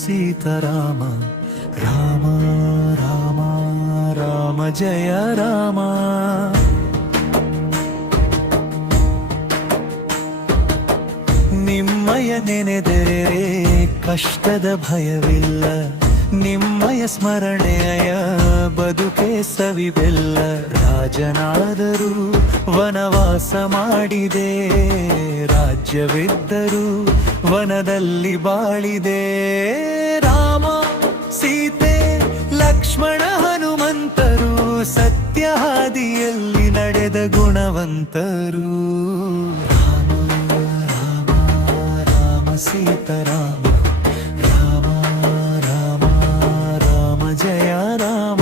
ಸೀತಾರಾಮ ರಾಮ ರಾಮ ರಾಮ ಜಯ ರಾಮ. ನಿಮ್ಮಯ ನೆನೆದರೆ ಕಷ್ಟದ ಭಯವಿಲ್ಲ, ನಿಮ್ಮಯ ಸ್ಮರಣೆಯ ಬದುಕೆ ಸವಿಬೆಲ್ಲ. ರಾಜನಾದರೂ ವನವಾಸ ಮಾಡಿದೆ, ರಾಜ್ಯವಿದ್ದರೂ ವನದಲ್ಲಿ ಬಾಳಿದೆ. ರಾಮ ಸೀತೆ ಲಕ್ಷ್ಮಣ ಹನುಮಂತರು ಸತ್ಯ ಹಾದಿಯಲ್ಲಿ ನಡೆದ ಗುಣವಂತರು. ಸೀತಾರಾಮ ರಾಮ ರಾಮ ರಾಮ ಜಯ ರಾಮ.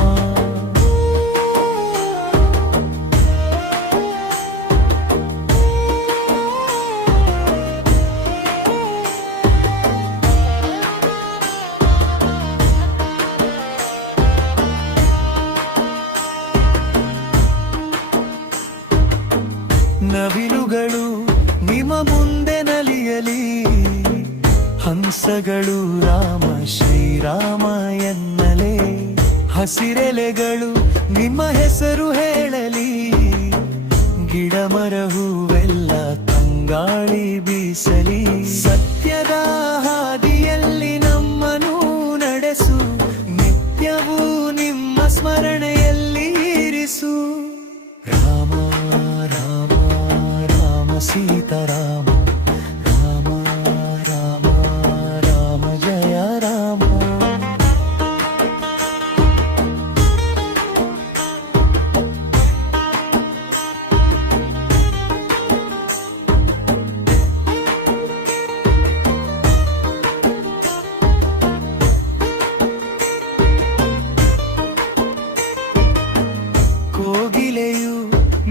ನವಿಲುಗಳು ನಿಮ್ಮ ಮುಂದೆ ನಲಿಯಲಿ, ಹಂಸಗಳು ರಾಮ ಶ್ರೀರಾಮ ಎನ್ನಲೇ. ಹಸಿರೆಲೆಗಳು ನಿಮ್ಮ ಹೆಸರು ಹೇಳಲಿ, ಗಿಡ ಮರ ಹೂವೆಲ್ಲ ತಂಗಾಳಿ ಬೀಸಲಿ. ಸತ್ಯದ ಹಾದಿಯಲ್ಲಿ ನಮ್ಮನ್ನು ನಡೆಸು, ನಿತ್ಯವೂ ನಿಮ್ಮ ಸ್ಮರಣೆಯಲ್ಲಿ ಇರಿಸು. ರಾಮ ರಾಮ ರಾಮ ಸೀತಾರಾಮ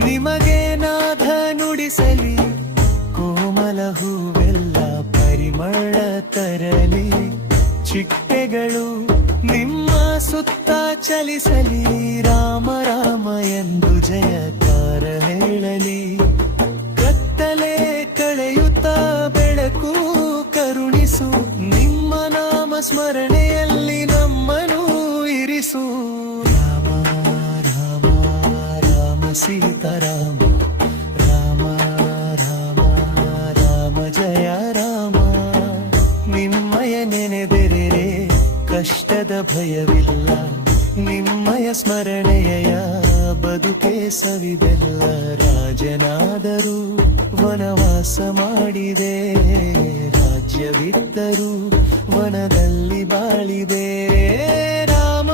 ನಿಮಗೆ ನಾದ ನುಡಿಸಲಿ, ಕೋಮಲ ಹೂವೆಲ್ಲ ಪರಿಮಳ ತರಲಿ. ಚಿಟ್ಟೆಗಳು ನಿಮ್ಮ ಸುತ್ತ ಚಲಿಸಲಿ, ರಾಮ ರಾಮ ಎಂದು ಜಯಕಾರ ಹೇಳಲಿ. ಕತ್ತಲೆ ಕಳೆಯುತ್ತ ಬೆಳಕು ಕರುಣಿಸು, ನಿಮ್ಮ ನಾಮ ಸ್ಮರಣೆಯಲ್ಲಿ ನಮ್ಮನ್ನು ಇರಿಸು. ಸೀತಾರಾಮ ರಾಮ ರಾಮ ರಾಮ ಜಯ ರಾಮ. ನಿಮ್ಮಯ ನೆನೆದರೆ ಕಷ್ಟದ ಭಯವಿಲ್ಲ, ನಿಮ್ಮಯ ಸ್ಮರಣೆಯ ಬದುಕೆ ಸವಿಬೆಲ್ಲ. ರಾಜನಾದರೂ ವನವಾಸ ಮಾಡಿದೆ, ರಾಜ್ಯವಿದ್ದರೂ ವನದಲ್ಲಿ ಬಾಳಿದೆ. ರಾಮ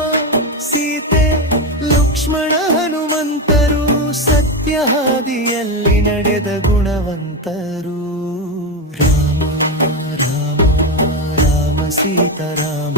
ಸೀತೆ ಲಕ್ಷ್ಮಣ ಹನುಮಂತರು ಸತ್ಯ ಹಾದಿಯಲ್ಲಿ ನಡೆದ ಗುಣವಂತರು. ರಾಮ ರಾಮ ರಾಮ ಸೀತಾರಾಮ